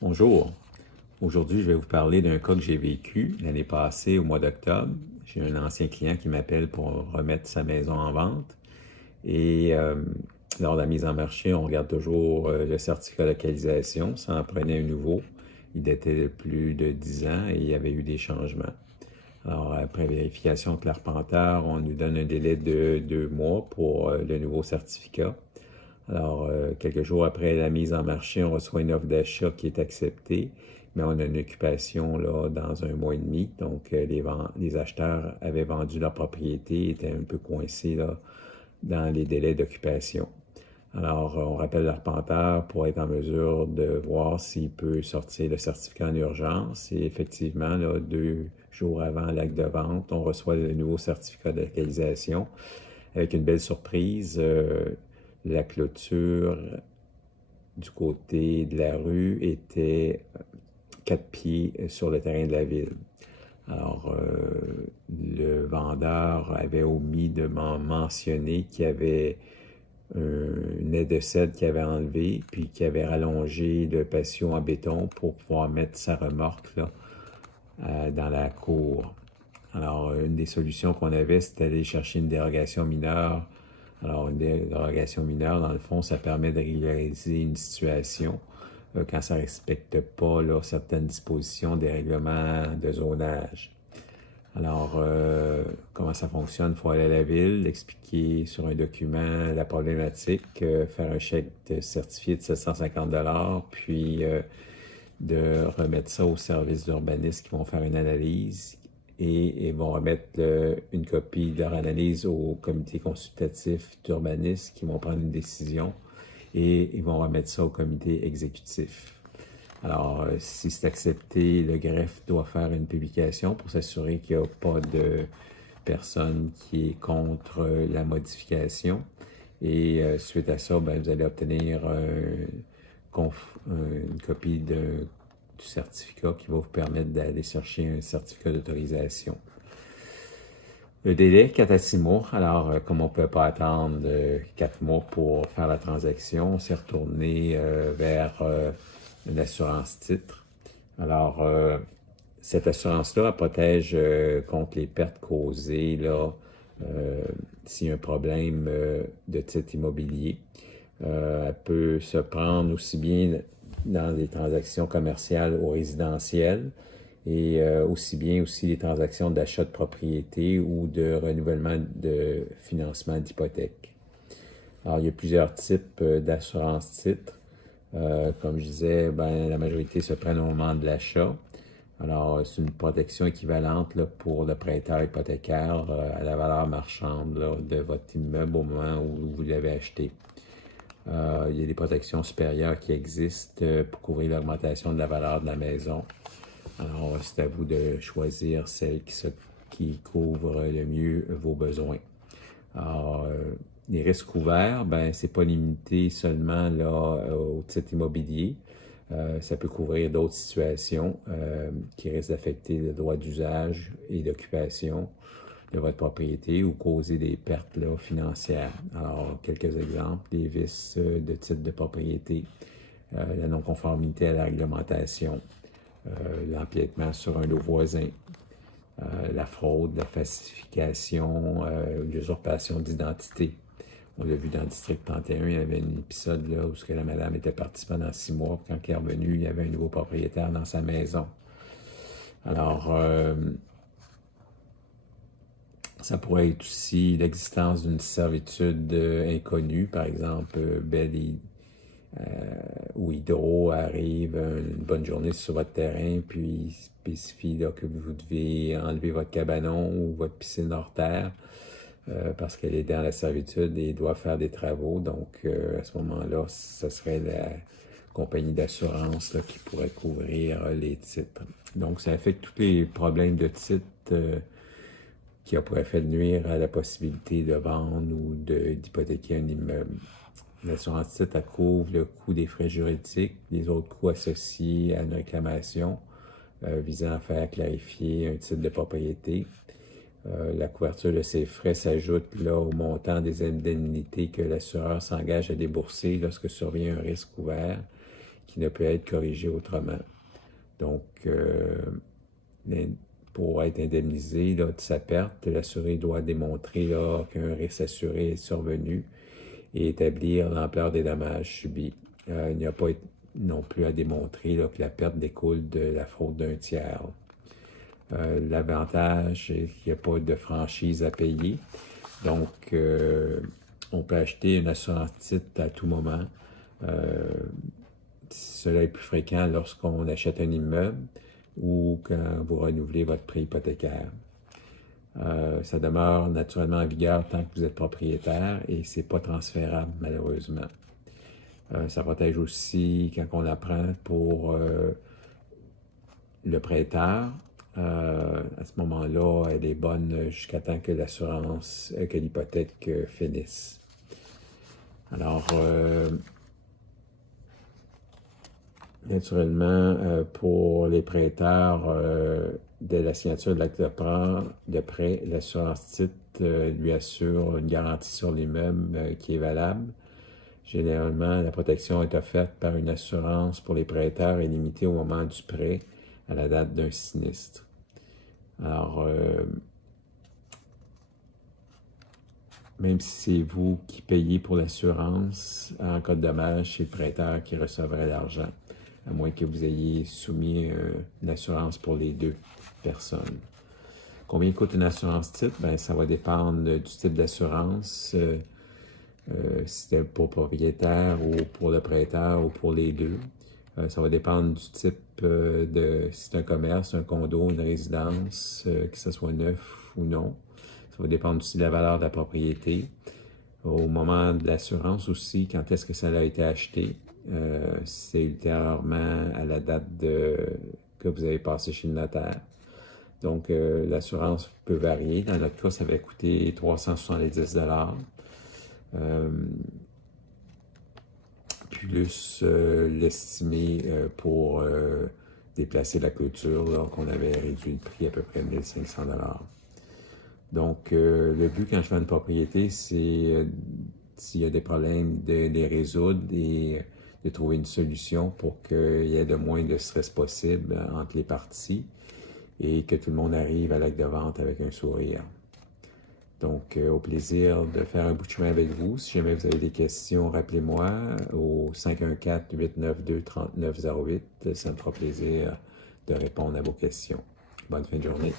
Bonjour. Aujourd'hui, je vais vous parler d'un cas que j'ai vécu l'année passée au mois d'octobre. J'ai un ancien client qui m'appelle pour remettre sa maison en vente. Et lors de la mise en marché, on regarde toujours le certificat de localisation. Ça en prenait un nouveau. Il datait de plus de 10 ans et il y avait eu des changements. Alors, après vérification avec l'arpenteur, on nous donne un délai de 2 mois pour le nouveau certificat. Alors, quelques jours après la mise en marché, on reçoit une offre d'achat qui est acceptée, mais on a une occupation là, dans 1 mois et demi. Donc, les acheteurs avaient vendu leur propriété, étaient un peu coincés là, dans les délais d'occupation. Alors, on rappelle l'arpenteur pour être en mesure de voir s'il peut sortir le certificat en urgence. Et effectivement, là, 2 jours avant l'acte de vente, on reçoit le nouveau certificat de localisation avec une belle surprise. La clôture du côté de la rue était 4 pieds sur le terrain de la ville. Alors, le vendeur avait omis de m'en mentionner qu'il y avait un nez de cèdre qu'il avait enlevé, puis qu'il avait rallongé le patio en béton pour pouvoir mettre sa remorque là, dans la cour. Alors, une des solutions qu'on avait, c'était d'aller chercher une dérogation mineure. Alors, une dérogation mineure, dans le fond, ça permet de régulariser une situation quand ça ne respecte pas là, certaines dispositions des règlements de zonage. Alors, comment ça fonctionne? Il faut aller à la ville, expliquer sur un document la problématique, faire un chèque certifié de 750 puis de remettre ça au service d'urbanisme qui vont faire une analyse et vont remettre une copie de leur analyse au comité consultatif d'urbanisme qui vont prendre une décision et ils vont remettre ça au comité exécutif. Alors, si c'est accepté, le greffe doit faire une publication pour s'assurer qu'il n'y a pas de personne qui est contre la modification. Et suite à ça, ben, vous allez obtenir une copie du certificat qui va vous permettre d'aller chercher un certificat d'autorisation. Le délai, 4 à 6 mois. Alors, comme on ne peut pas attendre 4 mois pour faire la transaction, on s'est retourné vers une assurance titre. Alors, cette assurance-là, elle protège contre les pertes causées là, s'il y a un problème de titre immobilier. Elle peut se prendre aussi bien dans des transactions commerciales ou résidentielles et aussi bien aussi les transactions d'achat de propriété ou de renouvellement de financement d'hypothèque. Alors, il y a plusieurs types d'assurance titres. Comme je disais, ben, la majorité se prennent au moment de l'achat. Alors, c'est une protection équivalente là, pour le prêteur hypothécaire à la valeur marchande là, de votre immeuble au moment où vous l'avez acheté. Il y a des protections supérieures qui existent pour couvrir l'augmentation de la valeur de la maison. Alors, c'est à vous de choisir celle qui couvre le mieux vos besoins. Alors, les risques couverts, ben, c'est pas limité seulement là, au titre immobilier. Ça peut couvrir d'autres situations qui risquent d'affecter le droit d'usage et d'occupation de votre propriété ou causer des pertes là, financières. Alors, quelques exemples, des vices de titre de propriété, la non-conformité à la réglementation, l'empiètement sur un lot voisin, la fraude, la falsification, l'usurpation d'identité. On l'a vu dans le district 31, il y avait un épisode là où la madame était partie pendant 6 mois, puis quand elle est revenue, il y avait un nouveau propriétaire dans sa maison. Alors, ça pourrait être aussi l'existence d'une servitude inconnue, par exemple, ou Hydro arrive une bonne journée sur votre terrain, puis il spécifie là, que vous devez enlever votre cabanon ou votre piscine hors terre parce qu'elle est dans la servitude et doit faire des travaux. Donc, à ce moment-là, ce serait la compagnie d'assurance là, qui pourrait couvrir les titres. Donc, ça affecte tous les problèmes de titres qui pourraient faire nuire à la possibilité de vendre ou d'hypothéquer un immeuble. L'assurance titre, elle couvre le coût des frais juridiques, les autres coûts associés à une réclamation visant à faire clarifier un titre de propriété. La couverture de ces frais s'ajoute là au montant des indemnités que l'assureur s'engage à débourser lorsque survient un risque couvert qui ne peut être corrigé autrement. Donc, pour être indemnisé là, de sa perte, l'assuré doit démontrer là, qu'un risque assuré est survenu et établir l'ampleur des dommages subis. Il n'y a pas non plus à démontrer là, que la perte découle de la faute d'un tiers. L'avantage, c'est qu'il n'y a pas de franchise à payer. Donc, on peut acheter une assurance titre à tout moment. Cela est plus fréquent lorsqu'on achète un immeuble ou quand vous renouvelez votre prêt hypothécaire. Ça demeure naturellement en vigueur tant que vous êtes propriétaire et c'est pas transférable malheureusement. Ça protège aussi quand on la prend pour le prêteur. À ce moment-là, elle est bonne jusqu'à temps que l'assurance, que l'hypothèque finisse. Alors, naturellement, pour les prêteurs, dès la signature de l'acte de prêt, l'assurance titre lui assure une garantie sur l'immeuble qui est valable. Généralement, la protection est offerte par une assurance pour les prêteurs et limitée au moment du prêt à la date d'un sinistre. Alors, même si c'est vous qui payez pour l'assurance, en cas de dommage, c'est le prêteur qui recevrait l'argent, à moins que vous ayez soumis l'assurance pour les deux personnes. Combien coûte une assurance titre? Ben, ça va dépendre du type d'assurance, si c'est pour propriétaire ou pour le prêteur ou pour les deux. Ça va dépendre du type si c'est un commerce, un condo, une résidence, que ce soit neuf ou non. Ça va dépendre aussi de la valeur de la propriété. Au moment de l'assurance aussi, quand est-ce que ça a été acheté, c'est ultérieurement à la date que vous avez passé chez le notaire. Donc, l'assurance peut varier. Dans notre cas, ça va coûter 370 $. Plus l'estimé pour déplacer la clôture, qu'on avait réduit le prix à peu près 1500 $. Donc, le but quand je vends une propriété, c'est s'il y a des problèmes, de les résoudre et de trouver une solution pour qu'il y ait le moins de stress possible entre les parties et que tout le monde arrive à l'acte de vente avec un sourire. Donc, au plaisir de faire un bout de chemin avec vous. Si jamais vous avez des questions, rappelez-moi au 514-892-3908. Ça me fera plaisir de répondre à vos questions. Bonne fin de journée.